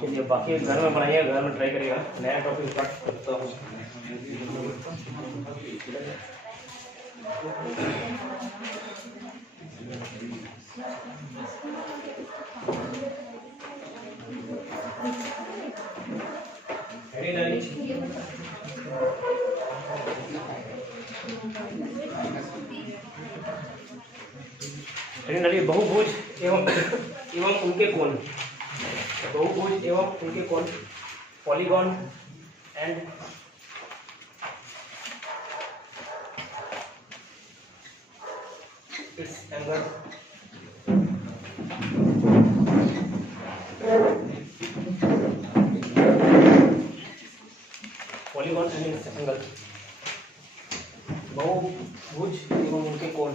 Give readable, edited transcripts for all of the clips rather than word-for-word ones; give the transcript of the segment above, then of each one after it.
चलिए बाकी घर में बनाइए, घर में ट्राई करिएगा। नया टॉपिक स्टार्ट करता हूँ। बहुभुज एवं उनके कोण, बहुभुज एवं उनके कोण, polygon and it's angle, polygon and it's angle, बहुभुज एवं उनके कोण।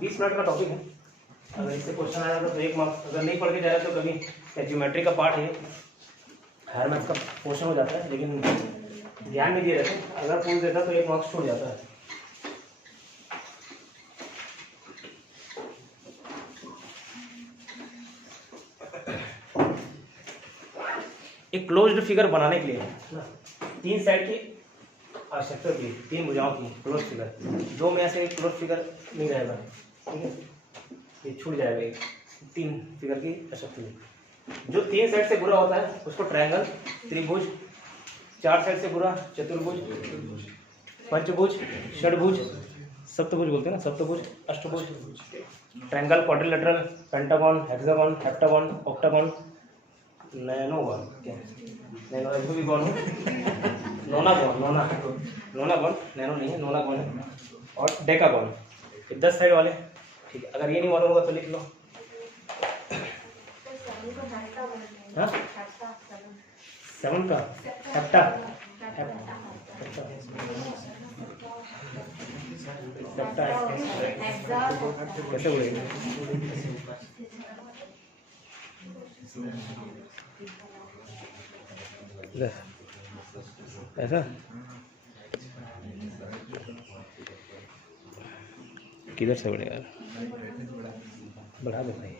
20 मिनट का टॉपिक है। अगर इससे क्वेश्चन आया तो 1 मार्क्स, अगर नहीं पढ़ के जा रहा तो कभी ज्योमेट्री का पार्ट है, हायर मैथ्स का क्वेश्चन हो जाता है, लेकिन ध्यान नहीं दिए रहते। अगर पूछ देता तो 1 मार्क्स छूट जाता है। एक क्लोज्ड फिगर बनाने के लिए ना 3 साइड की आवश्यकता होती है, 3 भुजाओं की क्लोज फिगर। 2 में ऐसे क्लोज फिगर नहीं रहेगा, ठीक है, ये छूट जाएगा। 3 फिगर की आवश्यकता है। जो 3 साइड से बुरा होता है उसको ट्रायंगल, त्रिभुज, 4 साइड से बुरा चतुर्भुज, पंचभुज, षडभुज, सप्तभुज बोलते हैं ना, सप्तभुज, अष्टभुज, triangle, quadrilateral, pentagon, hexagon, heptagon, octagon, nonagon, क्या नैनो भी कौन है, नोनागन, नोनागन, नैनो नहीं है, नोनागन है, और डेकागन, 10 साइड वाले। ठीक है, अगर ये नहीं मालूम होगा तो लिख लो। हाँ 7 का हेप्टा, कैसे बोलेंगे? ऐसा किधर से बढ़ेगा? बढ़ा दो भाई।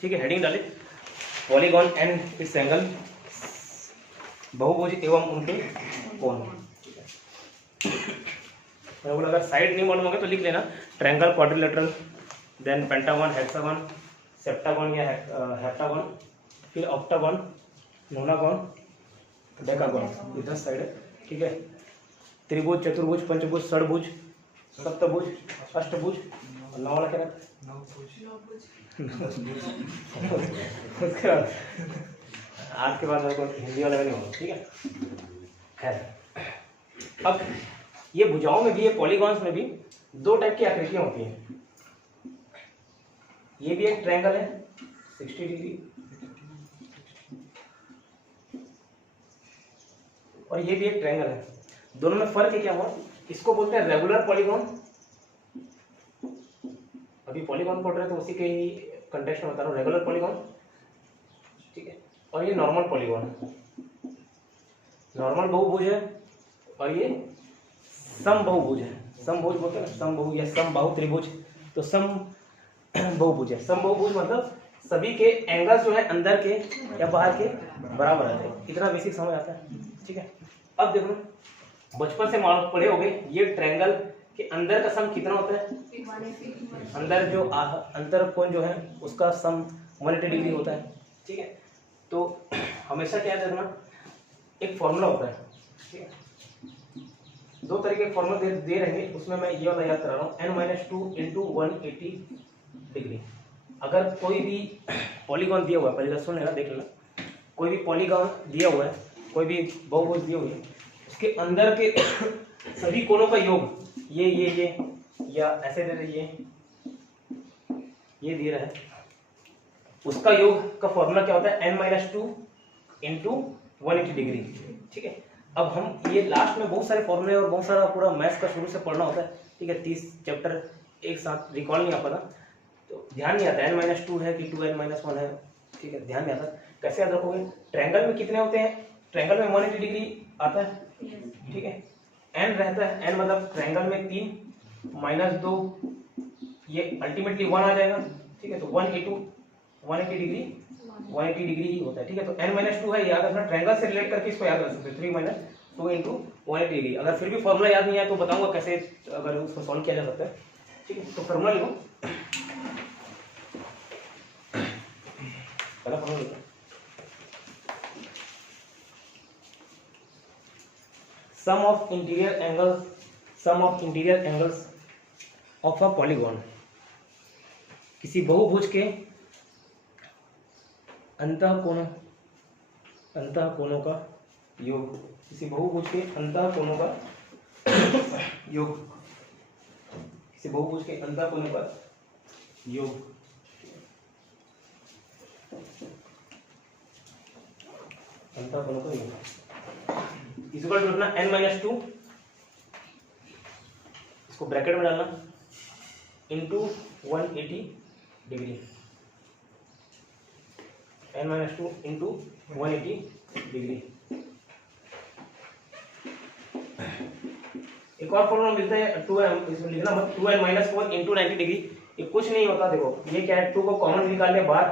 ठीक है, हेडिंग डाले, पॉलीगॉन एंड इट्स एंगल, बहुभुज एवं उनके कोण। अगर साइड नहीं मालूम होगा तो लिख लेना, triangle, quadrilateral, then pentagon, hexagon, septagon या हेप्टागन, फिर ऑक्टागन, नोनागन, डेकागन, ये 10 साइड है। ठीक है, त्रिभुज, चतुर्भुज, पंचभुज, षडभुज, सप्तभुज, अष्टभुज, और 9 वाला क्या रहता है? उसके बाद आज के बाद मेरे को हिंदी वाला नहीं होगा। ठीक है, खैर अब ये भुजाओं में भी, ये पॉलीगॉन्स में भी 2 टाइप की आकृतियां होती हैं। ये भी एक ट्रायंगल है 60 डिग्री, और ये भी एक ट्रायंगल है। दोनों में फर्क है क्या हुआ? इसको बोलते हैं रेगुलर पॉलीगॉन। अभी पॉलीगॉन पढ़ रहे हैं तो उसी के ही कंटेक्स्ट में बता रहा हूँ, रेगुलर पॉलीगॉन। ठीक है, और ये नॉर्मल पॉलीगॉन है। नॉर्मल बहुभुज है और ये समबाहुभुज है। समभुज बोलते हैं, समबाहु या समबाहु त्रिभुज, तो सम बहुभुज है। समबाहुभुज मतलब सभी के एंगल्स जो है अंदर के या बाहर के बराबर आते हैं। इतना बेसिक समझ आता है। ठीक है, अब देखो बचपन से मालूम पढ़े होंगे, ये ट्रायंगल के अंदर का सम कितना होता है? अंदर जो अंतर कोण जो है उसका सम 180 डिग्री होता है। ठीक है, तो हमेशा क्या करना, एक फॉर्मूला होता है। ठीक है, 2 तरीके के फॉर्मूला दे रहेंगे, उसमें मैं ये वाला याद करा रहा हूँ, n-2 इंटू 180 डिग्री। अगर कोई भी पॉलीगॉन दिया हुआ है, पहले सुन लेना, देख लेना, कोई भी पॉलीगॉन दिया हुआ है, कोई भी बहुभुज दिया हुआ है, उसके अंदर के सभी कोणों का योग, ये या ऐसे दे रही ये दे रहा है, उसका योग का फॉर्मूला क्या होता है? n-2 into 180 degree. ठीक है, अब हम ये लास्ट में बहुत सारे फॉर्मूले और बहुत सारा पूरा मैथ्स का शुरू से पढ़ना होता है। ठीक है, 30 चैप्टर एक साथ रिकॉल नहीं आ पाता, तो ध्यान नहीं आता n-2 है कि 2n-1 है, ठीक है, ध्यान में आता है। कैसे याद रखोगे? ट्रायंगल में कितने होते हैं? ट्रायंगल में 180 डिग्री आता है, ठीक है। एन रहता है, एन मतलब ट्रायंगल में 3 माइनस 2, ये अल्टीमेटली 1 आ जाएगा, ठीक है। तो 180 डिग्री ही होता है, ठीक है। तो n माइनस 2 है, याद रखना। ट्रायंगल से रिलेट करके इसको याद रख सकते हो, 3 माइनस 2 इंटू 180 डिग्री। अगर फिर भी फॉर्मूला याद नहीं आया तो बताऊंगा कैसे अगर उसको सॉल्व किया जा सकता है, ठीक है। तो फॉर्मूला लिखो, पहला फॉर्मूला लिखो, sum of interior angles of a polygon. किसी बहुभुज के अंतः कोणों का योग, किसी बहुभुज के अंतः कोणों का योग, किसी बहुभुज के अंतः कोणों का योग, अंतः कोणों का योग इक्वल टू अपना n माइनस 2, इसको ब्रैकेट में डालना, into 180 degree, n minus 2 into 180 degree. एक और फॉर्मूला मिलता है 2m, इसमें लिखना मत, 2n माइनस 4 इंटू 90 डिग्री। ये कुछ नहीं होता, देखो ये क्या है, 2 को कॉमन निकाल लिया, बाहर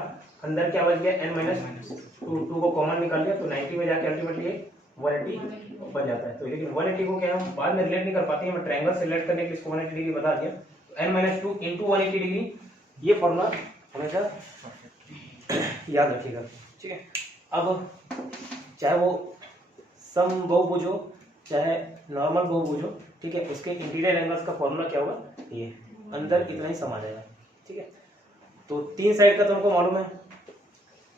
अंदर क्या बच गया, n माइनस 2 को कॉमन निकाल लिया तो 90 में जाके अल्टीमेटली 180 बन जाता है। तो लेकिन 180 को क्या हम बाद में रिलेट नहीं कर पाते हैं, मैं ट्रायंगल से रिलेट करने के लिए इसको 180 डिग्री बता दिया। तो n माइनस 2 इंटू 180 डिग्री, ये फॉर्मूला हमेशा याद रखिएगा, ठीक है। अब चाहे वो सम बहुभुज हो चाहे नॉर्मल बहुभुज हो, ठीक है, उसके इंटीरियर एंगल्स का फॉर्मूला क्या होगा, ये अंदर इतना ही समा जाएगा, ठीक है। तो 3 साइड का तुमको मालूम है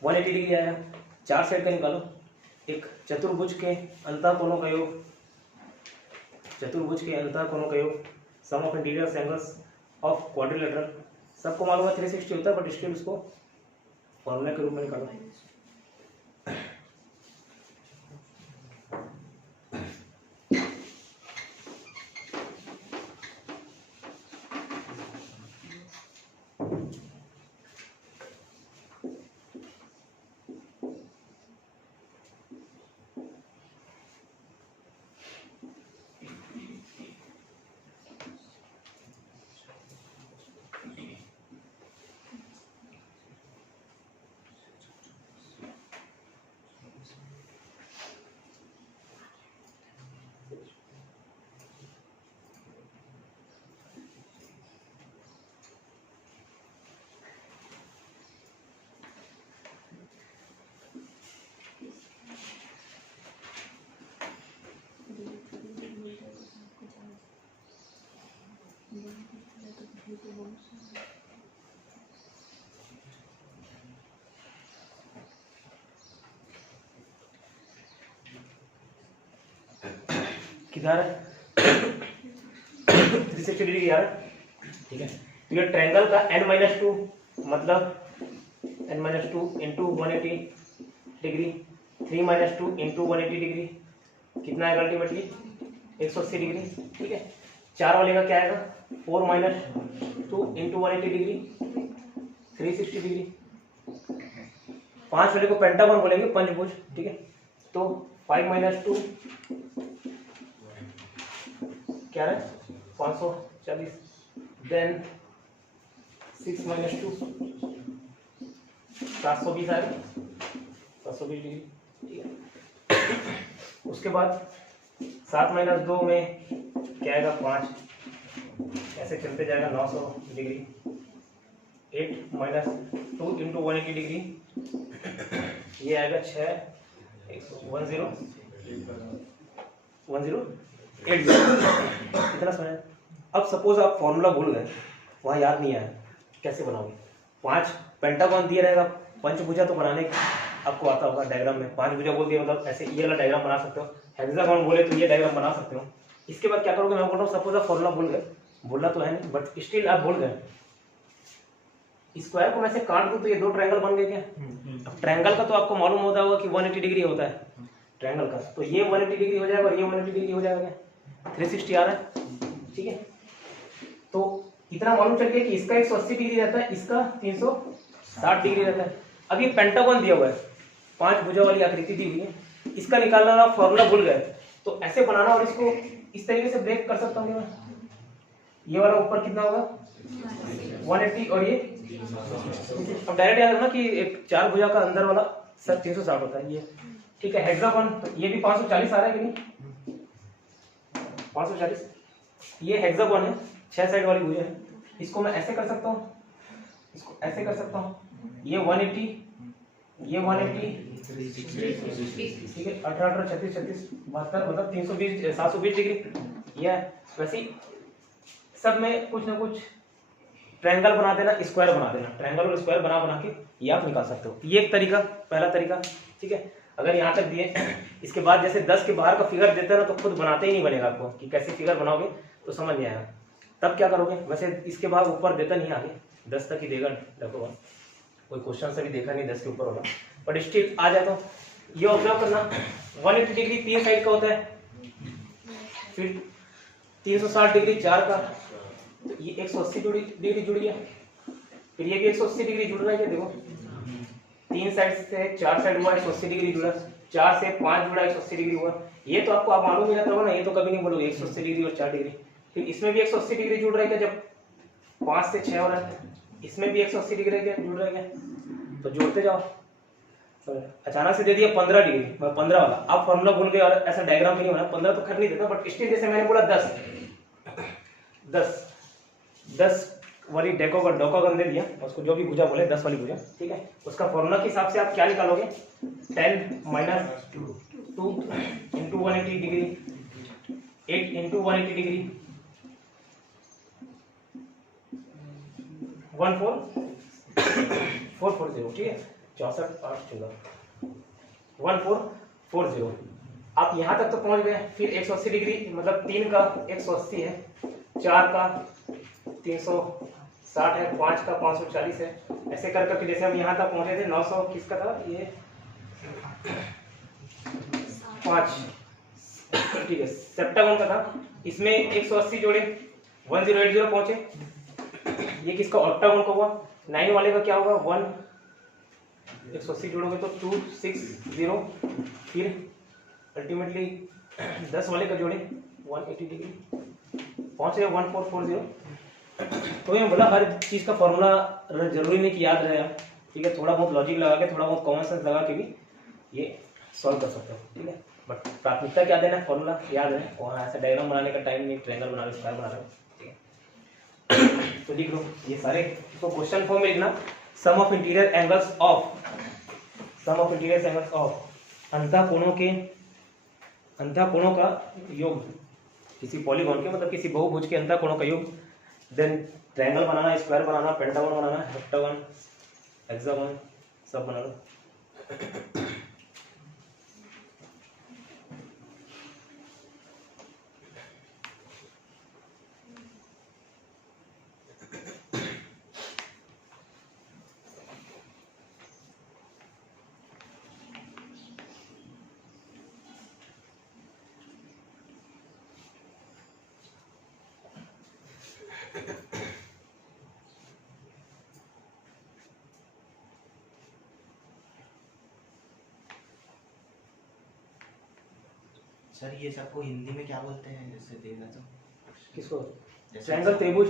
180 डिग्री आया, 4 साइड का निकालो। एक चतुर्भुज के अंतः कोणों का योग, चतुर्भुज के अंतः कोणों का योग, sum of interior angles of quadrilateral, सबको मालूम है 360 होता है, बट स्टिल उसको फॉर्मूला के रूप में निकालो। किधर 360 डिग्री यार, ठीक है। तो ये ट्रायंगल का n माइनस 2 मतलब n minus 2 into 180 degree, 3 minus 2 into 180 degree, कितना आएगा अल्टीमेटली 180 डिग्री, ठीक है। 4 वाले का क्या आएगा, 4 माइनस 2 इंटू 180 डिग्री, 360 डिग्री। 5 वाले को पेंटागन बोलेंगे, पंचभुज, ठीक है। तो 5 माइनस 2 क्या है 540, देन 6 माइनस 2 720 आएगा, 720 डिग्री, ठीक है। उसके बाद 7 माइनस 2 में क्या आएगा 5, ऐसे चलते जाएगा 900 डिग्री। 8 माइनस 2 इंटू 180 डिग्री, ये आएगा 6 1080 कितना समझ। अब सपोज आप फॉर्मूला भूल गए, वहाँ याद नहीं आया, कैसे बनाओगे। 5 पेंटागन दिया रहेगा, पंचभुजा तो बनाने आपको आता होगा, डायग्राम में 5 भुजा बोल दिया मतलब ऐसे ये वाला डायग्राम बना सकते हो। हेक्सागोन बोले तो ये डायग्राम बना सकते हो। इसके बाद क्या करोगे, मैं बोल रहा हूँ सपोज आप फॉर्मूला भूल गए, बोलना तो है नहीं बट स्टिल आप भूल गए, स्क्वायर को मैं से काट दूं तो ये 2 ट्रायंगल बन गए क्या। अब ट्रायंगल का तो आपको मालूम होता होगा कि 180 डिग्री होता है ट्रायंगल का, तो ये 180 डिग्री हो जाएगा और ये 180 डिग्री हो जाएगा, 360 आ रहा है, ठीक है। तो इतना मालूम चल गया कि इसका 180 डिग्री रहता है, इसका 360 डिग्री रहता है। अब ये पेंटागन दिया हुआ है, 5 भुजा वाली आकृति दी हुई है, इसका निकालना वाला फॉर्मूला भूल गए तो ऐसे बनाना और इसको इस तरीके से ब्रेक कर सकता हूँ मैं। ये वाला ऊपर कितना होगा 180 और ये अब डायरेक्ट याद रखना कि एक 4 भुजा का अंदर वाला सब 360 होता है ये, ठीक है। हेक्सागन ये भी 540 आ रहा है कि नहीं, 540 ये हेक्सागन है, 6 साइड वाली भुजा है। इसको मैं ऐसे कर सकता हूँ, इसको ऐसे कर सकता हूँ, ये 180 ये 180 ठीक है, 18 18 36 36 72 मतलब 320 720 डिग्री। ये वैसे ही सब में कुछ ना कुछ ट्रायंगल बना देना, स्क्वायर बना देना, ट्रायंगल और स्क्वायर बना बना के ये आप निकाल सकते हो। ये एक तरीका, पहला तरीका, ठीक है। अगर यहाँ तक दिए, इसके बाद जैसे 10 के बाहर का फिगर देते हैं ना तो खुद बनाते ही नहीं बनेगा आपको कि कैसे फिगर बनाओगे तो समझ नहीं आएगा। तब क्या करोगे, वैसे इसके बाद ऊपर देता नहीं आगे, 10 तक ही देगा। देखो कोई क्वेश्चन से भी देखा नहीं 10 के ऊपर होगा, बट स्टिल आ जाए तो ये ऑब्जर्व करना 180 डिग्री 3 साइड का होता है, फिर 360 डिग्री 4 का, ये 180 डिग्री जुड़ गया, फिर ये भी 180 डिग्री जुड़ रहा है। देखो 3 साइड से 4 साइड हुआ 180 डिग्री जुड़ा, 4 से 5 जुड़ा 180 डिग्री हुआ। ये तो आपको आप मालूम ही रहता होगा ना, ये तो कभी नहीं बोलोगे 180 डिग्री और 4 डिग्री। फिर इसमें भी 180 डिग्री जुड़ रहा है क्या, जब 5 से 6 हो रहा है, इसमें भी 180 डिग्री क्या जुड़ रहा है क्या, तो जोड़ते जाओ। अचानक से दे दिया 15 डिग्री, 15 वाला, आप फॉर्मूला भूल गए और ऐसा डायग्राम नहीं होना, 15 तो खैर नहीं देता, बट स्टिल जैसे मैंने बोला 10 वाली डोकागन दे दिया, उसको जो भी भुजा बोले 10 वाली भुजा, ठीक है। उसका फॉर्मूला के हिसाब से आप क्या निकालोगे, 10 - 2 इंटू 180 डिग्री, 8 इंटू 180 डिग्री, 14440, ठीक है। 64 8 14 1440। आप यहाँ तक तो पहुँच गए। फिर 180 डिग्री मतलब 3 का 180 है, 4 का 360 है, 5 का 540 है, ऐसे कर करके जैसे हम यहाँ तक पहुँचे थे 900 किसका था ये 5, ठीक है, सेप्टागन का था। इसमें 180 जोड़े 1080 पहुँचे। ये किसका ऑक्टागन का हुआ, 9 वाले का क्या होगा 180 जोड़ोगे तो 260, फिर अल्टीमेटली 10 वाले का जोड़े 180 डिग्री पहुंचे 1440। तो ये बोला हर चीज का फॉर्मूला जरूरी नहीं कि याद रहे, ठीक है। थोड़ा बहुत लॉजिक लगा के, थोड़ा बहुत कॉमन सेंस लगा के भी ये सॉल्व कर सकते हो, ठीक है। बट प्राथमिकता क्या देना है, फॉर्मूला याद है, वहाँ ऐसा डायग्राम बनाने का टाइम नहीं, ट्रायंगल बना रहे हो, स्क्वायर बना रहे हो, ठीक है। तो लिख लो ये सारे, तो क्वेश्चन फॉर्म में लिखना सम ऑफ इंटीरियर एंगल्स ऑफ अंतःकोणों का योग, किसी पॉलीगॉन के मतलब किसी बहुभुज के अंतःकोणों का योग। देन ट्रायंगल बनाना, स्क्वायर बनाना, पेंटागन बनाना, हेक्टागन, हेक्सागन सब बना लो। सर ये सबको हिंदी में क्या बोलते हैं, जैसे देना तो किसको, ट्रायंगल त्रिभुज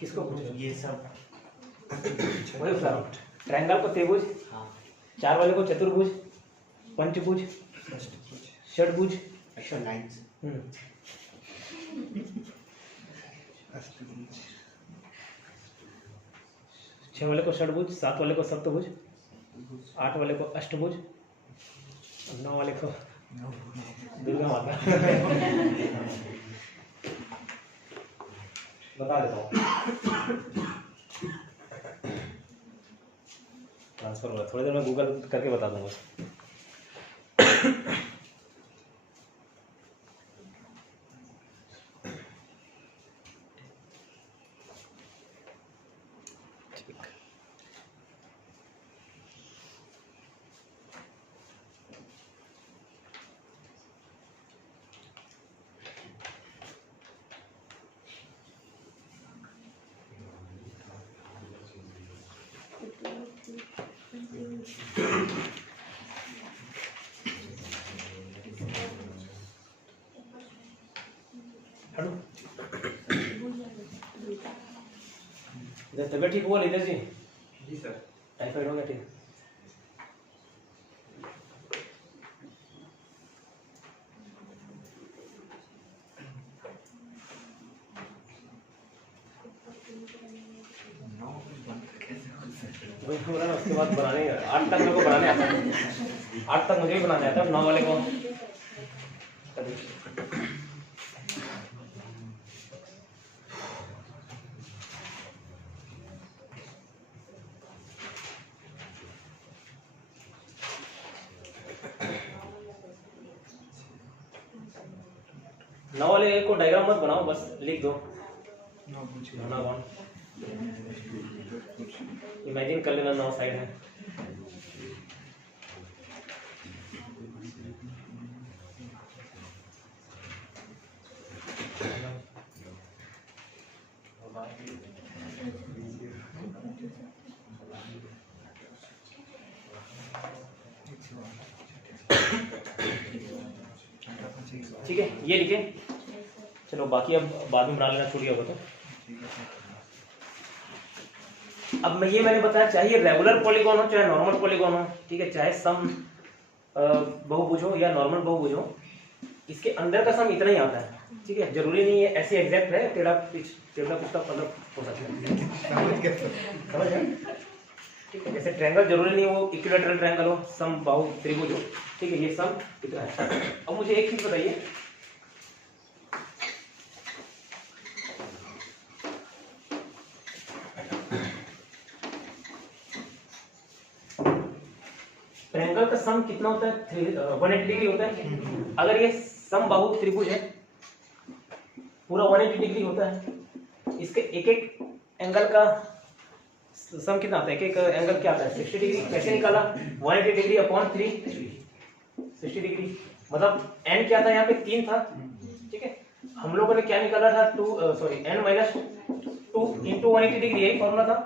किसको ये सब वही ट्रायंगल को त्रिभुज, हाँ 4 वाले को चतुर्भुज, पंचभुज, षटभुज, अच्छा लाइन्स 6 वाले को षटभुज, 7 वाले को सप्तभुज, 8 वाले को अष्टभुज, 9 वाले को दुर्गा माता। बता देता हूँ, ट्रांसफर होगा थोड़ी देर में, गूगल करके बता दूंगा। तबियत ठीक हुआ लीडर जी? जी सर। टाइफाइड हो गया? ठीक। वही पूरा ना, उसके बाद बनाने 8 तक मेरे को बनाने आता है, 8 तक मुझे भी बनाने आता है, 9 वाले को नौ वाले को डायग्राम मत बनाओ, बस लिख दो ना वन, इमेजिन कर लेना 9 साइड है। ठीक है, ये लिखे। चलो बाकी अब बाद में बना लेना, छूट गया होगा तो। अब मैं ये मैंने बताया, चाहे रेगुलर पॉलीगॉन हो चाहे नॉर्मल पॉलीगॉन हो, ठीक है, चाहे सम बहुभुज हो या नॉर्मल बहुभुज हो, इसके अंदर का सम इतना ही आता है, ठीक है। जरूरी नहीं है ऐसे एग्जैक्ट है, टेढ़ा पुछता मतलब हो सकता है, समझ गए? ठीक है, जैसे ट्रायंगल जरूरी नहीं वो इक्विलैटरल ट्रायंगल हो, सम बाहु त्रिभुज हो, ठीक है, ये सम इतना है। अब मुझे एक चीज बताइए, ट्रायंगल का सम कितना होता है? 180 डिग्री होता है। अगर ये सम बाहु त्रिभुज है, पूरा 180 डिग्री होता है, इसके एक एक एंगल का सम कितना आता है? एक एक एंगल क्या आता है? 60 डिग्री। कैसे निकाला? 180 डिग्री अपॉन 3, 60 डिग्री, मतलब n क्या था यहाँ पे? 3 था, ठीक है। हम लोगों ने क्या निकाला था? n माइनस 2 इंटू 180 डिग्री, यही फॉर्मूला था।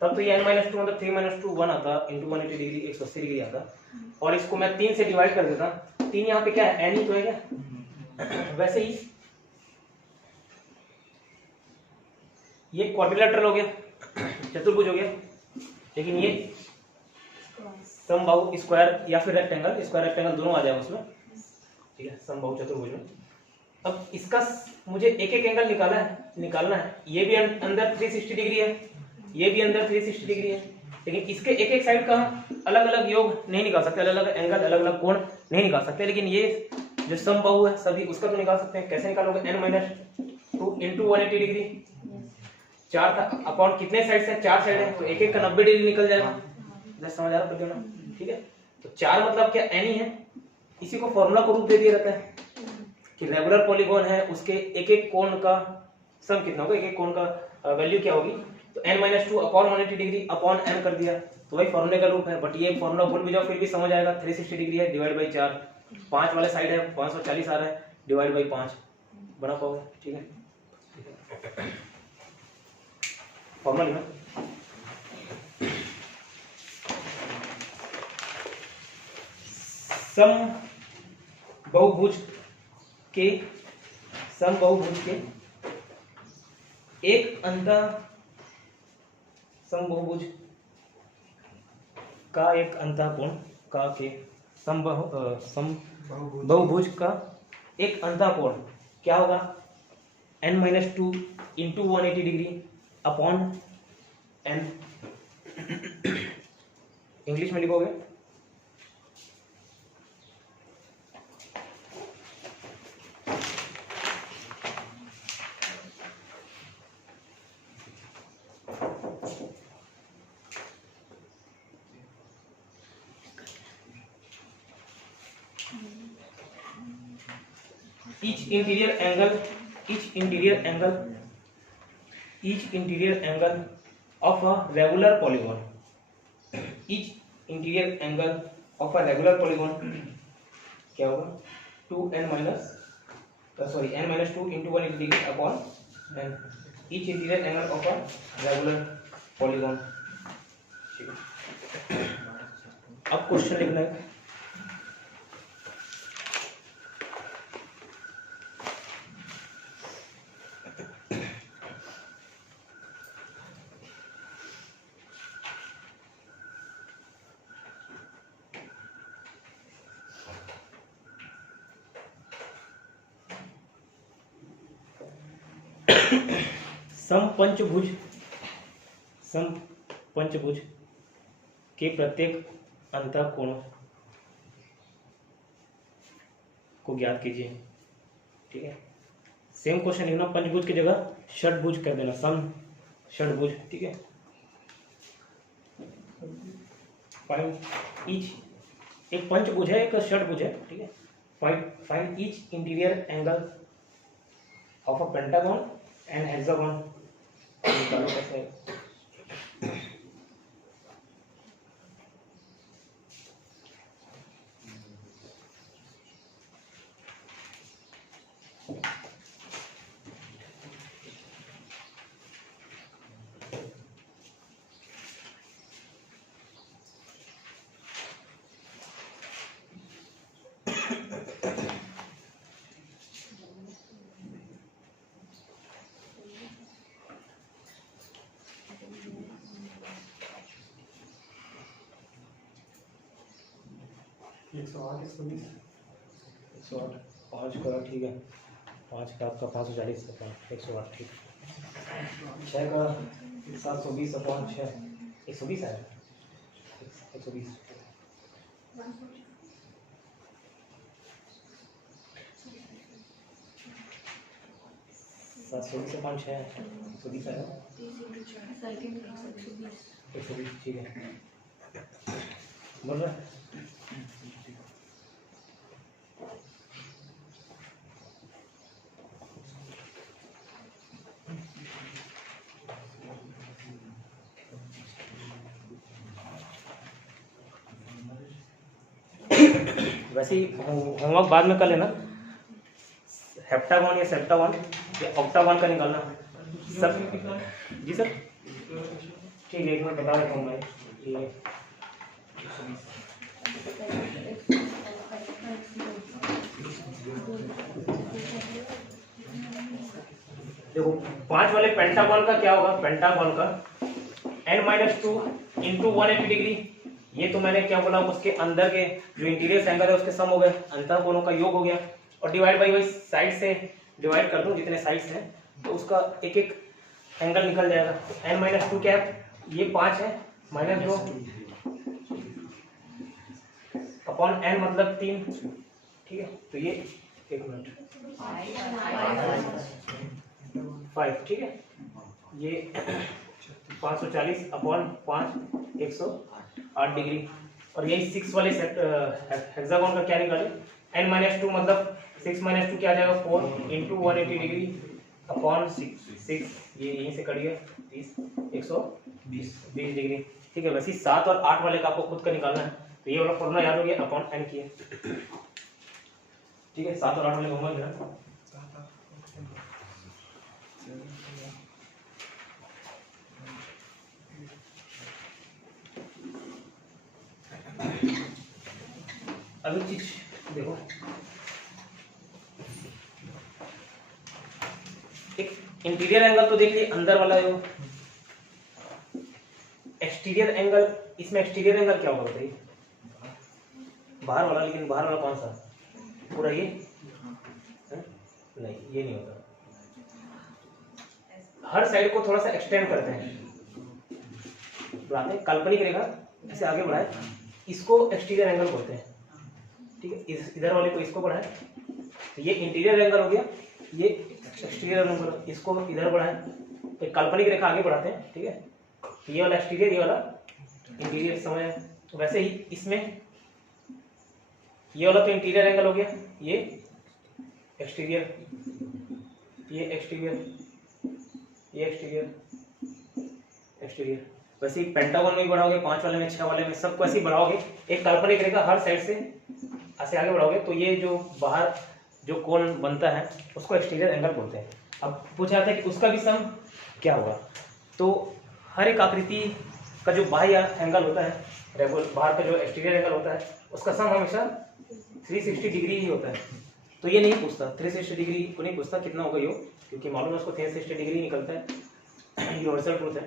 तब तो ये n माइनस 2 मतलब 3 माइनस 2 1 आता, इंटू 180 डिग्री 180 डिग्री आता, और इसको मैं 3 से डिवाइड कर देता। 3 यहाँ पे क्या है? n ही तो है क्या? वैसे ही ये क्वाड्रिलेटरल हो गया, चतुर्भुज हो गया, लेकिन ये समबाहु स्क्वायर या फिर रेक्टेंगल, स्क्वायर रेक्टेंगल दोनों आ जाएगा उसमें, ठीक है, समबाहु चतुर्भुज में। अब इसका मुझे एक एक एंगल निकालना है। ये भी अंदर 360 डिग्री है, ये भी अंदर 360 डिग्री है, लेकिन इसके एक एक साइड का अलग अलग योग नहीं निकाल सकते, अलग अलग एंगल, अलग अलग कोण नहीं निकाल सकते, लेकिन ये जो समबाहु है सभी उसका तो निकाल सकते हैं। कैसे निकालोगे? n माइनस 2 इंटू 180 डिग्री, 4 था अपॉन कितने साइड से? 4 साइड है, तो एक एक का 90 डिग्री निकल जाएगा। जैसे समझ आ रहा है ना? ठीक है, तो 4 मतलब क्या? n ही है। इसी को फॉर्मूला को रूप दे दिया रहता है कि रेगुलर पॉलीगॉन है, उसके एक एक कोण का सम कितना होगा, एक एक कोण का वैल्यू क्या होगी, तो n minus 2 upon 180 degree upon n कर दिया, तो वही फॉर्मूले का रूप है। बट ये फॉर्मूला भूल भी जाओ फिर भी समझ आएगा। 360 डिग्री है, डिवाइड बाई 4, 5 वाले साइड है, 540 आ रहा है, डिवाइड बाई 5 बना पाओगे, ठीक है। फॉर्मूला लिखना, समबाहुभुज के एक अंतः समबाहुभुज का एक अंतःकोण का के बहुभुज का एक अंतःकोण क्या होगा? n minus 2 into 180 degree upon n। English में लिखोगे each interior angle of a regular polygon, each interior angle of a regular polygon क्या होगा? n minus 2 into 180 degree upon n, each interior angle of a regular polygon। ठीक है, अब question लिखना है। समपंचभुज के प्रत्येक अंतःकोण को ज्ञात कीजिए। ठीक है, सेम क्वेश्चन लिखना, पंचभुज की जगह षटभुज कर देना, सम षटभुज। ठीक है, फाइंड ईच, एक पंचभुज है एक षटभुज है। ठीक है, find each interior angle of a pentagon and hexagon. निकालो कैसे। एक सौ आठ 5 का। ठीक है, 5 का आपका 540 108। ठीक, 6 का 720 अपॉन 6 120 है। 120 720 अपॉन 6 120 है। 120। ठीक है, बोल रहा है। वैसे ही होमवर्क बाद में कर लेना। हेप्टागन या सेप्टागन या ऑक्टागन का निकालना सब। जी सर, ठीक है, एक मिनट बता देता हूँ मैं। ये देखो 5 वाले पेंटागन का क्या होगा, पेंटागन का n-2 इंटू 180 डिग्री। ये तो मैंने क्या बोला, उसके अंदर के जो इंटीरियर एंगल है उसके सम हो गए, अंतःकोणों का योग हो गया। और डिवाइड बाई वही साइड से डिवाइड कर दूं, जितने साइड्स हैं तो उसका एक एक एंगल निकल जाएगा। n-2 क्या है, ये 5 है, -2 अपॉन n मतलब 3। ठीक है, तो ये एक मिनट 5। ठीक है, ये 540 अपॉन 5 108 डिग्री। और यही 6 वाले हेक्सागन का क्या निकाले, n-2 मतलब 6 - 2 क्या आ जाएगा 4 इंटू 180 डिग्री अपॉन 6। ये यहीं से कट गया 30 120 डिग्री। ठीक है, वैसे 7 और 8 वाले का आपको खुद का निकालना है। तो ये वाला फॉर्मूला याद हो गया, अपॉन n किया। ठीक है, 7 और 8 वाले होमवर्क है। अभी चीज देखो, एक इंटीरियर एंगल तो देख लिए, अंदर वाला जो एक्सटीरियर एंगल, इसमें एक्सटीरियर एंगल क्या होगा बताइए, बाहर वाला। लेकिन बाहर वाला कौन सा, पूरा ये है? नहीं, ये नहीं होता। हर साइड को थोड़ा सा एक्सटेंड करते हैं, बढ़ाते हैं, काल्पनिक रेखा ऐसे आगे बढ़ाए, इसको एक्सटीरियर एंगल बोलते हैं। ठीक है, इधर वाले को इसको बढ़ाए तो ये इंटीरियर एंगल हो गया, ये एक्सटीरियर एंगल, इसको इधर बढ़ाए तो एक काल्पनिक रेखा आगे बढ़ाते हैं। ठीक है, ये वाला एक्सटीरियर, ये वाला इंटीरियर समय। तो वैसे ही इसमें ये वाला तो इंटीरियर एंगल हो गया, ये एक्सटीरियर, ये एक्सटीरियर, ये एक्सटीरियर, एक्सटीरियर। वैसे ही पेंटागन में भी बढ़ाओगे, 5 वाले में, 6 वाले में, सबको ऐसे ही बढ़ाओगे, एक काल्पनिक रेखा हर साइड से ऐसे आगे बढ़ाओगे तो ये जो बाहर जो कोण बनता है उसको एक्सटीरियर एंगल बोलते हैं। अब पूछा जाता है कि उसका भी सम क्या होगा, तो हर एक आकृति का जो बाह्य एंगल होता है, बाहर का जो एक्सटीरियर एंगल होता है, उसका सम हमेशा 360 डिग्री ही होता है। तो ये नहीं पूछता 360 डिग्री को, नहीं पूछता कितना होगा योग, क्योंकि मालूम है उसको 360 डिग्री निकलता है, यूनिवर्सल ट्रूथ है।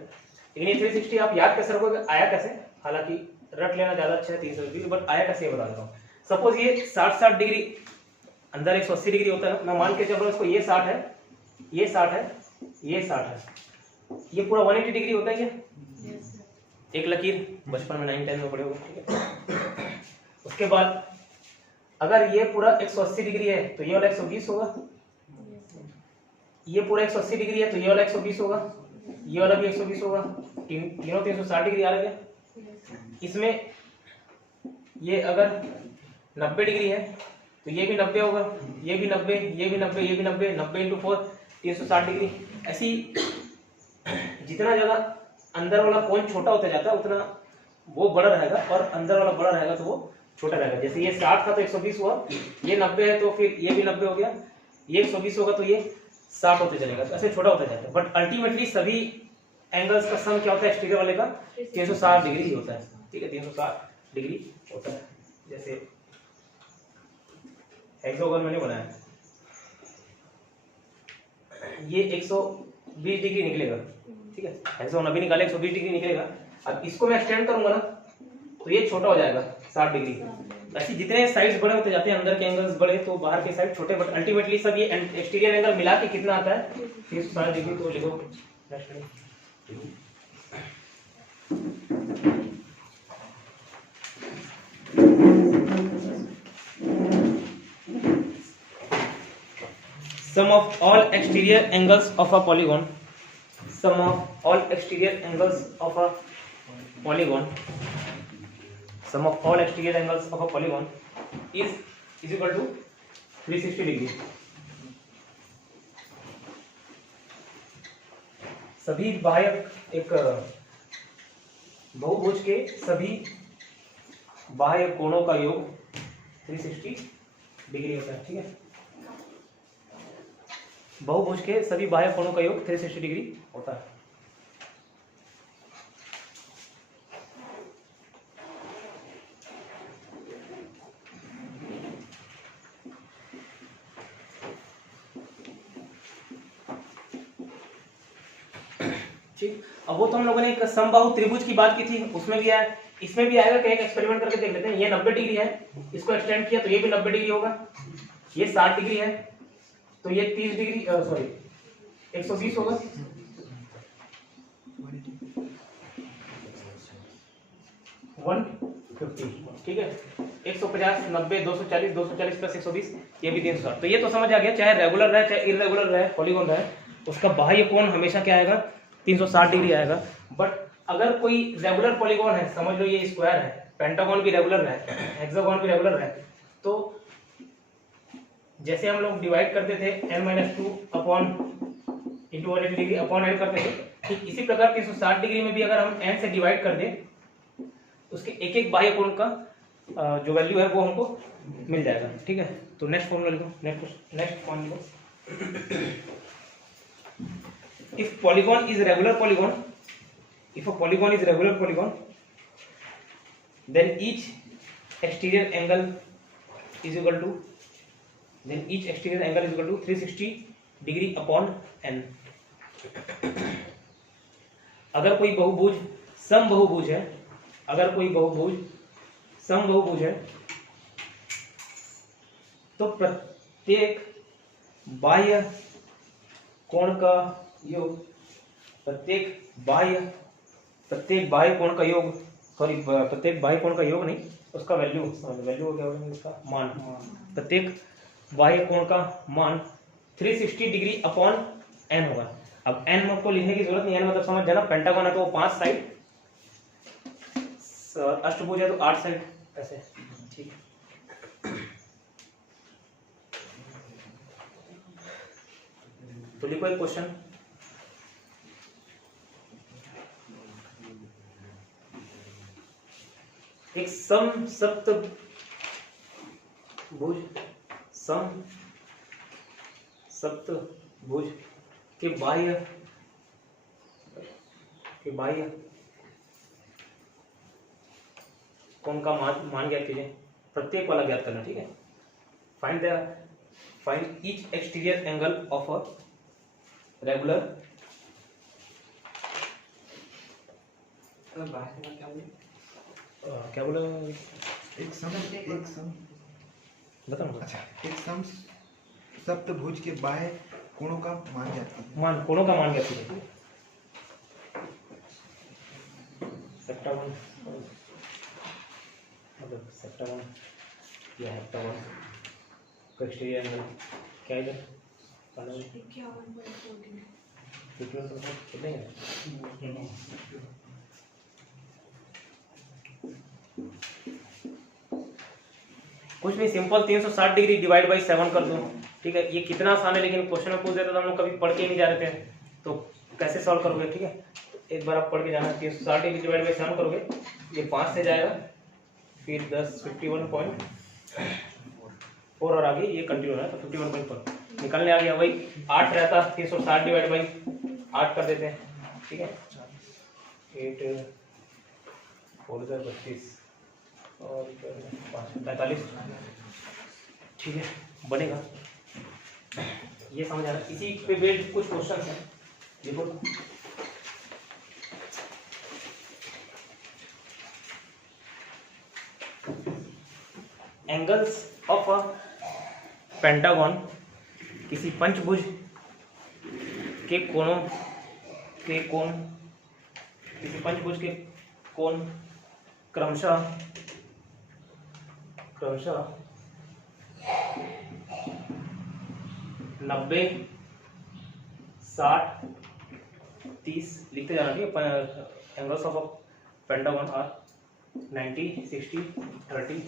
लेकिन ये 360 आप याद कैसे रखोगे, आया कैसे, हालांकि रट लेना ज्यादा अच्छा है 360 डिग्री, बट आया कैसे ये बता देता हूँ। सपोज ये 60 डिग्री, अंदर 180 डिग्री होता है, मैं मान के चल रहा हूँ इसको, ये 60 है, ये 60 है, ये 60 है, ये पूरा 180 डिग्री होता है क्या? एक लकीर बचपन में 9-10 में पढ़े होगे, ठीक है। उसके बाद अगर ये पूरा 180 डिग्री है तो ये वाला 120 होगा, ये पूरा 180 डिग्री है तो ये वाला 120 होगा, ये वाला भी 120 होगा, तीनों 360 डिग्री आ रहा है। इसमें ये अगर 90 डिग्री है तो ये भी 90 होगा, ये भी 90, ये भी 90, ये भी 90, 90 × 4 360 डिग्री। ऐसी जितना ज्यादा अंदर वाला कोण छोटा होता जाता है उतना वो बड़ा रहेगा, और अंदर वाला बड़ा रहेगा तो वो छोटा रहेगा। जैसे ये 60 था तो 120 हुआ, ये 90 है तो फिर ये भी 90 हो गया, ये 120 होगा तो ये 60 होते चलेगा, तो ऐसे छोटा होता जाता है। बट अल्टीमेटली सभी एंगल्स का सम क्या होता है एक्सटीरियर वाले का? 360 डिग्री ही होता है, ठीक है, 360 डिग्री होता है। जैसे हेक्सागोन मैंने बनाया, ये 120 डिग्री निकलेगा, ठीक है, हेक्सागोन अभी निकाले 120 डिग्री निकलेगा। अब इसको मैं एक्सटेंड करूंगा ना तो ये छोटा हो जाएगा 60 डिग्री। ऐसे जितने साइड्स बड़े होते जाते हैं, अंदर के एंगल्स बड़े तो बाहर के साइड छोटे, बट अल्टीमेटली सब ये एक्सटीरियर एंगल मिला के कितना आता है? 360 डिग्री। तो लिखो sum of all exterior angles of a polygon, sum of all exterior angles of a polygon, sum of all exterior angles of a polygon is equal to 360 degree. सभी बाह्य एक बहुभुज के सभी बाह्य कोणों का योग 360 डिग्री होता है, ठीक है। बहुभुज के सभी बाह्य कोणों का योग 360 डिग्री होता है। ठीक, अब वो तो हम लोगों ने एक समबाहु त्रिभुज की बात की थी, उसमें भी आया, इसमें भी आएगा। एक एक्सपेरिमेंट करके देख लेते हैं। ये 90 डिग्री है, इसको एक्सटेंड किया तो ये भी 90 डिग्री होगा। ये 60 डिग्री है तो ये 30 डिग्री सॉरी 120 होगा। 150, ठीक है। 150, 90, 240, 240 प्लस 120, ये भी 360। तो ये तो समझ आ गया, चाहे रेगुलर रहे चाहे इरेगुलर रहे, पॉलीगॉन रहे, उसका बाह्य कोण हमेशा क्या आएगा? 360 डिग्री आएगा। बट अगर कोई रेगुलर पॉलीगॉन है, समझ लो ये स्क्वायर है, पेंटागन भी रेगुलर है, हेक्सागोन भी रेगुलर है, तो जैसे हम लोग डिवाइड करते थे n-2 upon into 180 degree upon n करते थे, ठीक इसी प्रकार 360 डिग्री में भी अगर हम n से डिवाइड कर दें, उसके एक एक बाह्य कोण का जो वैल्यू है वो हमको मिल जाएगा, ठीक है। तो नेक्स्ट फॉर्मूला लिखो, नेक्स्ट फॉर्मूला लिखो। If polygon is regular polygon, if a polygon is regular polygon, then each exterior angle is equal to 360 degree upon n। अगर कोई बहुभुज समबहुभुज है, अगर कोई बहुभुज समबहुभुज है तो प्रत्येक बाह्य कोण का योग, प्रत्येक बाह्य कोण का योग, सॉरी प्रत्येक बाह्य कोण का योग नहीं, उसका वैल्यू क्या होगा? उसका मान, प्रत्येक बाह्य कोण का मान 360 डिग्री अपॉन n होगा। अब n आपको लिखने की जरूरत नहीं है, मतलब समझ जाना, पेंटागन है तो वो 5 साइड, अष्टभुज है तो 8 साइड, ऐसे, ठीक। तो लिखो एक क्वेश्चन। एक समसप्तभुज के बाह्य कोण का मान ज्ञात कीजिए, प्रत्येक वाला ज्ञात करना, ठीक है। Find each exterior angle of a regular, क्या बोला? एक सम बताओ। अच्छा, एक सम सप्तभुज के बाह्य कोणों का मान ज्ञात कीजिए। मान, कोणों का मान ज्ञात कीजिए। सेक्टर 1 मतलब सेक्टर 1 या हेक्टर 1 का एक्सटीरियर एंगल क्या है इधर? 51.14 कुछ नहीं, सिंपल 360 डिग्री डिवाइड बाई 7 कर दो। ठीक है, ये कितना आसान है, लेकिन क्वेश्चन में पूछ देता तो हम लोग कभी पढ़ के नहीं जा रहे थे, तो कैसे सॉल्व करोगे? ठीक है, एक बार आप पढ़ के जाना। 360 डिग्री डिवाइड बाई 7 करोगे, ये 5 से जाएगा, फिर 10 51.4 और आगे ये कंटिन्यू है तो 51.4 निकलने आ गया। वही 8 रहता, 360 डिवाइड बाई 8 कर देते हैं। ठीक है, 8 4 32 और 45। ठीक है, बनेगा। ये समझ आ रहा है? इसी पे बेस्ड कुछ क्वेश्चन है, देखो। एंगल्स ऑफ अ पेंटागन, किसी पंचभुज के कोणों के कोण, किसी पंचभुज के कोण क्रमशः 90, 60, 30 लिखते जाना। ठीक है, angles of a pentagon are 90, 60, 30,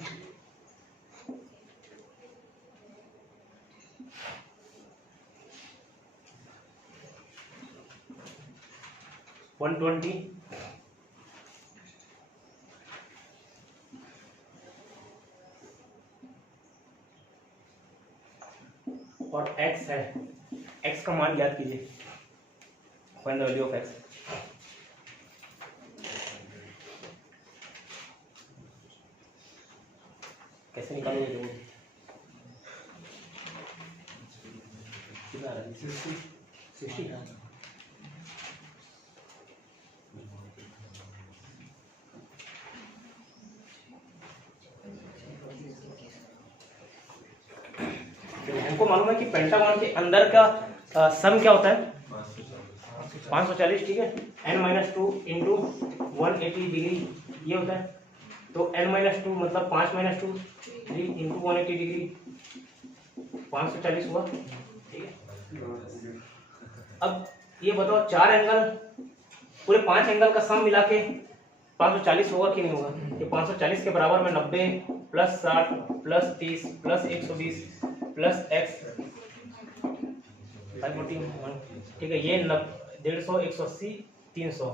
120, और x है, x का मान याद कीजिए। Find the value of x। कैसे निकालोगे? जो कितना आ रहा है? 60 है। हमको मालूम है कि पेंटागन के अंदर का सम क्या होता है? 540। ठीक है, n-2 इंटू 180 डिग्री ये होता है। तो n-2 मतलब 5 - 2 3 इंटू 180 डिग्री 540 हुआ। ठीक है, अब ये बताओ, 4 एंगल, पूरे 5 एंगल का सम मिला के 540 होगा कि नहीं होगा? ये 540 के बराबर में 90 plus 60 plus 30 plus 120 plus x 541। ठीक है, ये 150, 180, 300।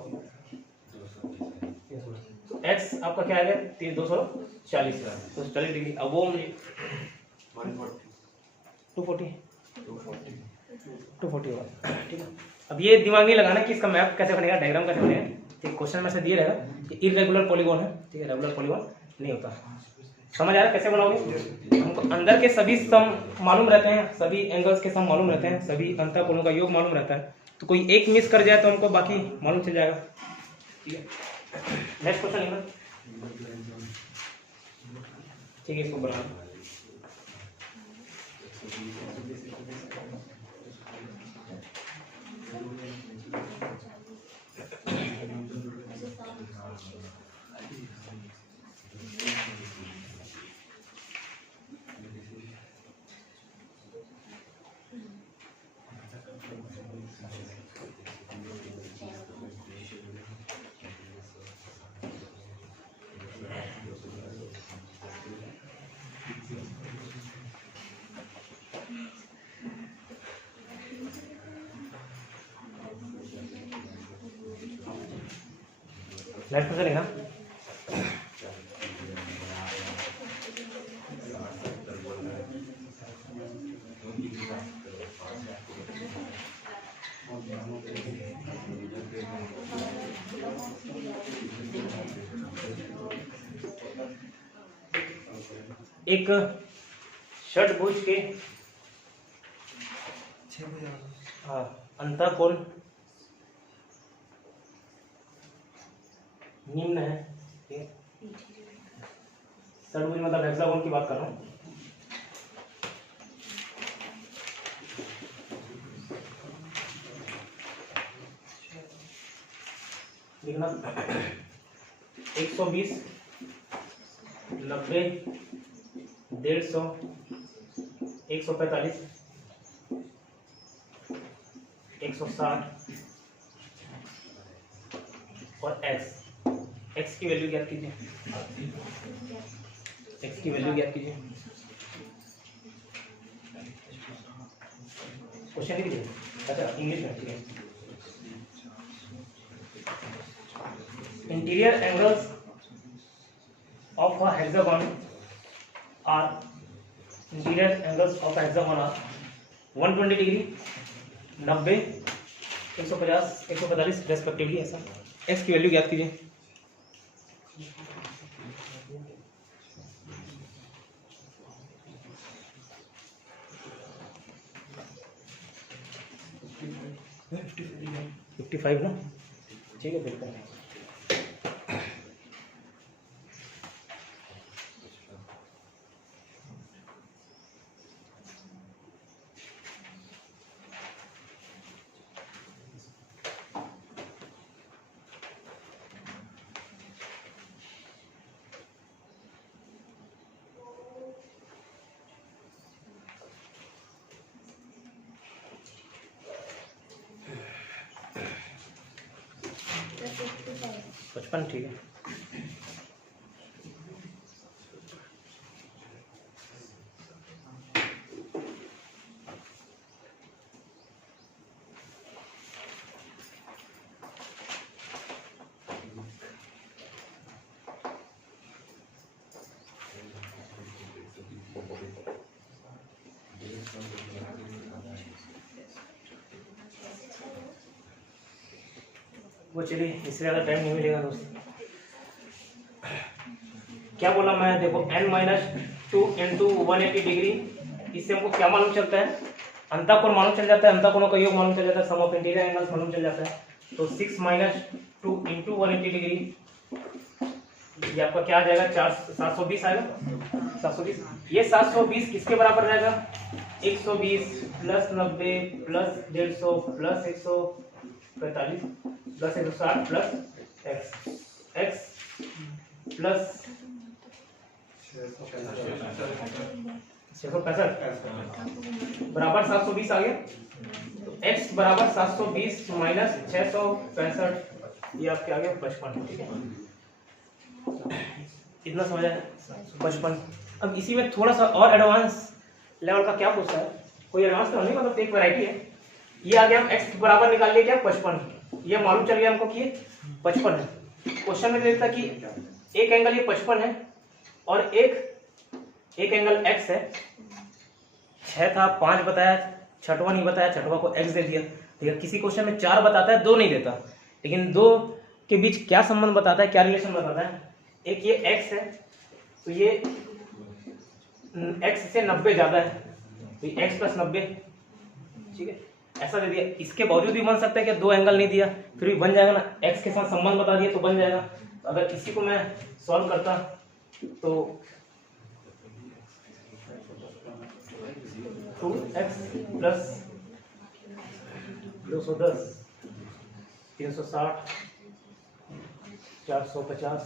तो x आपका क्या आएगा? 240 डिग्री। अब वो मुझे 240 होगा। ठीक है, अब ये दिमाग नहीं लगाना कि इसका मैप कैसे बनेगा, डायग्राम कैसे बनेगा। ठीक, क्वेश्चन में से दिए रहेगा कि इरेगुलर पॉलीगॉन है। ठीक है, रेगुलर पॉलीगॉन नहीं होता। समझ आ रहा है कैसे बनाओगे? हमको अंदर के सभी सम मालूम रहते हैं, सभी एंगल्स के सम मालूम रहते हैं, सभी अंतःकोणों का योग मालूम रहता है। तो कोई एक मिस कर जाए तो हमको बाकी मालूम चल जाएगा। ठीक है, नेक्स्ट क्वेश्चन लिखना। ठीक है, इसको बनाना। नेक्स्ट क्वेश्चन लिखना। एक षटभुज के अंतःकोण निम्न है। ठीक है, षटभुज मतलब हेक्सागोन की बात कर रहा हूँ। लिखना 120, 90, 150, 145, 160 और x की वैल्यू ज्ञात कीजिए। x की वैल्यू ज्ञात कीजिए। क्वेश्चन लिख दीजिए। अच्छा इंग्लिश में, ठीक है। Interior angles of a hexagon are 120 degree, 90, 150, 145 respectively. ऐसा x की वैल्यू ज्ञात कीजिए। $55 55 ना, ठीक है बिल्कुल। पचपन, ठीक है। वो चलिए, इससे ज़्यादा टाइम नहीं मिलेगा दोस्त। क्या बोला मैं, देखो n-2 इंटू 180 डिग्री। इससे हमको क्या मालूम चलता है, अंतःकोण मालूम चल जाता है, अंतःकोणों का योग मालूम चल जाता है, सम ऑफ इंटीरियर एंगल्स मालूम चल जाता है। तो 6 - 2 इंटू 180 डिग्री, ये आपका क्या आ जाएगा, 720 आएगा। 720, ये 720 किसके बराबर रहेगा, 120 plus 90 plus 150 plus 145 plus 160 plus x plus 665 बराबर 720 आ गया। तो x बराबर 720 माइनस 665, ये आपके आ गया 55, ठीक है। इतना समझ आया, 55। अब इसी में थोड़ा सा और एडवांस लेवल का क्या पूछता है, कोई एडवांस तो नहीं, मतलब एक वैरायटी है। ये आ गया, हम x बराबर निकाल लिया क्या, 55। ये मालूम चल गया हमको कि ये 55 है। क्वेश्चन में देखता कि एक एंगल ये 55 है और एक एंगल x है। 6 था, 5 बताया, छठवा नहीं बताया, छठवा को x दे दिया। ठीक है, किसी क्वेश्चन में 4 बताता है, 2 नहीं देता, लेकिन 2 के बीच क्या संबंध बताता है, क्या रिलेशन बताता है। एक ये x है, तो ये x से 90 ज्यादा है, तो ये x प्लस 90, ठीक है, ऐसा दे दिया। इसके बावजूद भी बन सकता है कि 2 एंगल नहीं दिया, फिर भी बन जाएगा ना, x के साथ संबंध बता दिया तो बन जाएगा। तो अगर इसी को मैं सॉल्व करता तो 2x plus 210 360 450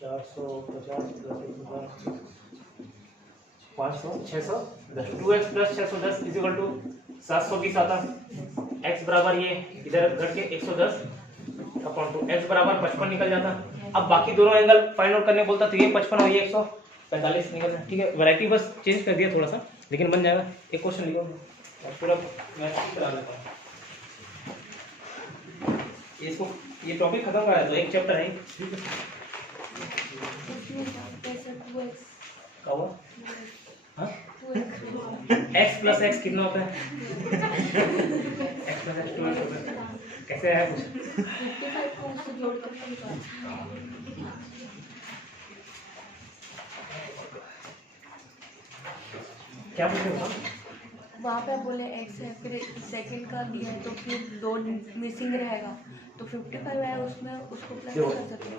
plus 500 610, 2x plus 610 is equal to 720 आता। x बराबर ये इधर घट के 110 अपॉन 2, x बराबर 55 निकल जाता। अब बाकी दोनों एंगल फाइंड आउट करने बोलता तो ये 55 और ये 145 निकलना, ठीक है। वैरायटी बस चेंज कर दिया थोड़ा सा, लेकिन बन जाएगा। एक क्वेश्चन लिखो, पूरा मैं करा लेता हूँ इसको। ये टॉपिक खत्म करा दो, एक चैप्टर है, ठीक है। क्या हुआ, हाँ, x प्लस x कितना होता है, x प्लस x 2x होता है। कैसे है कुछ, क्या पूछ रहे हो? वहाँ पे बोले x है, फिर सेकंड का दिया है तो फिर 2 मिसिंग रहेगा, तो 55 है उसमें, उसको प्लस कर सकते हैं।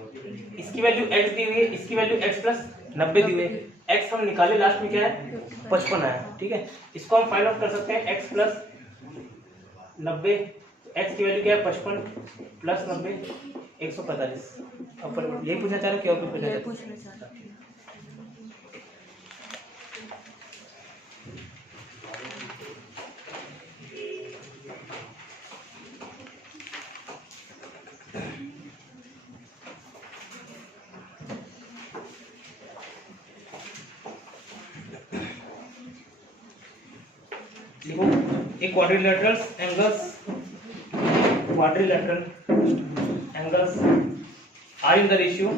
इसकी वैल्यू x दी हुई है, इसकी वैल्यू x प्लस 90 दी हुई है। x हम निकाले, लास्ट में क्या है, 55 आया, ठीक है। इसको हम फाइंड आउट कर सकते हैं, x प्लस 90, x की वैल्यू क्या है 55 प्लस 90 145। अब यही पूछना चाह रहे हो क्या और कुछ पूछना ये चाह रहे हो? पूछना चाहती हूँ। लिखो एक quadrilateral angles are in the ratio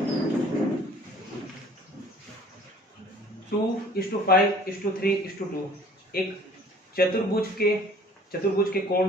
2:5:3:2। एक चतुर्भुज के कोण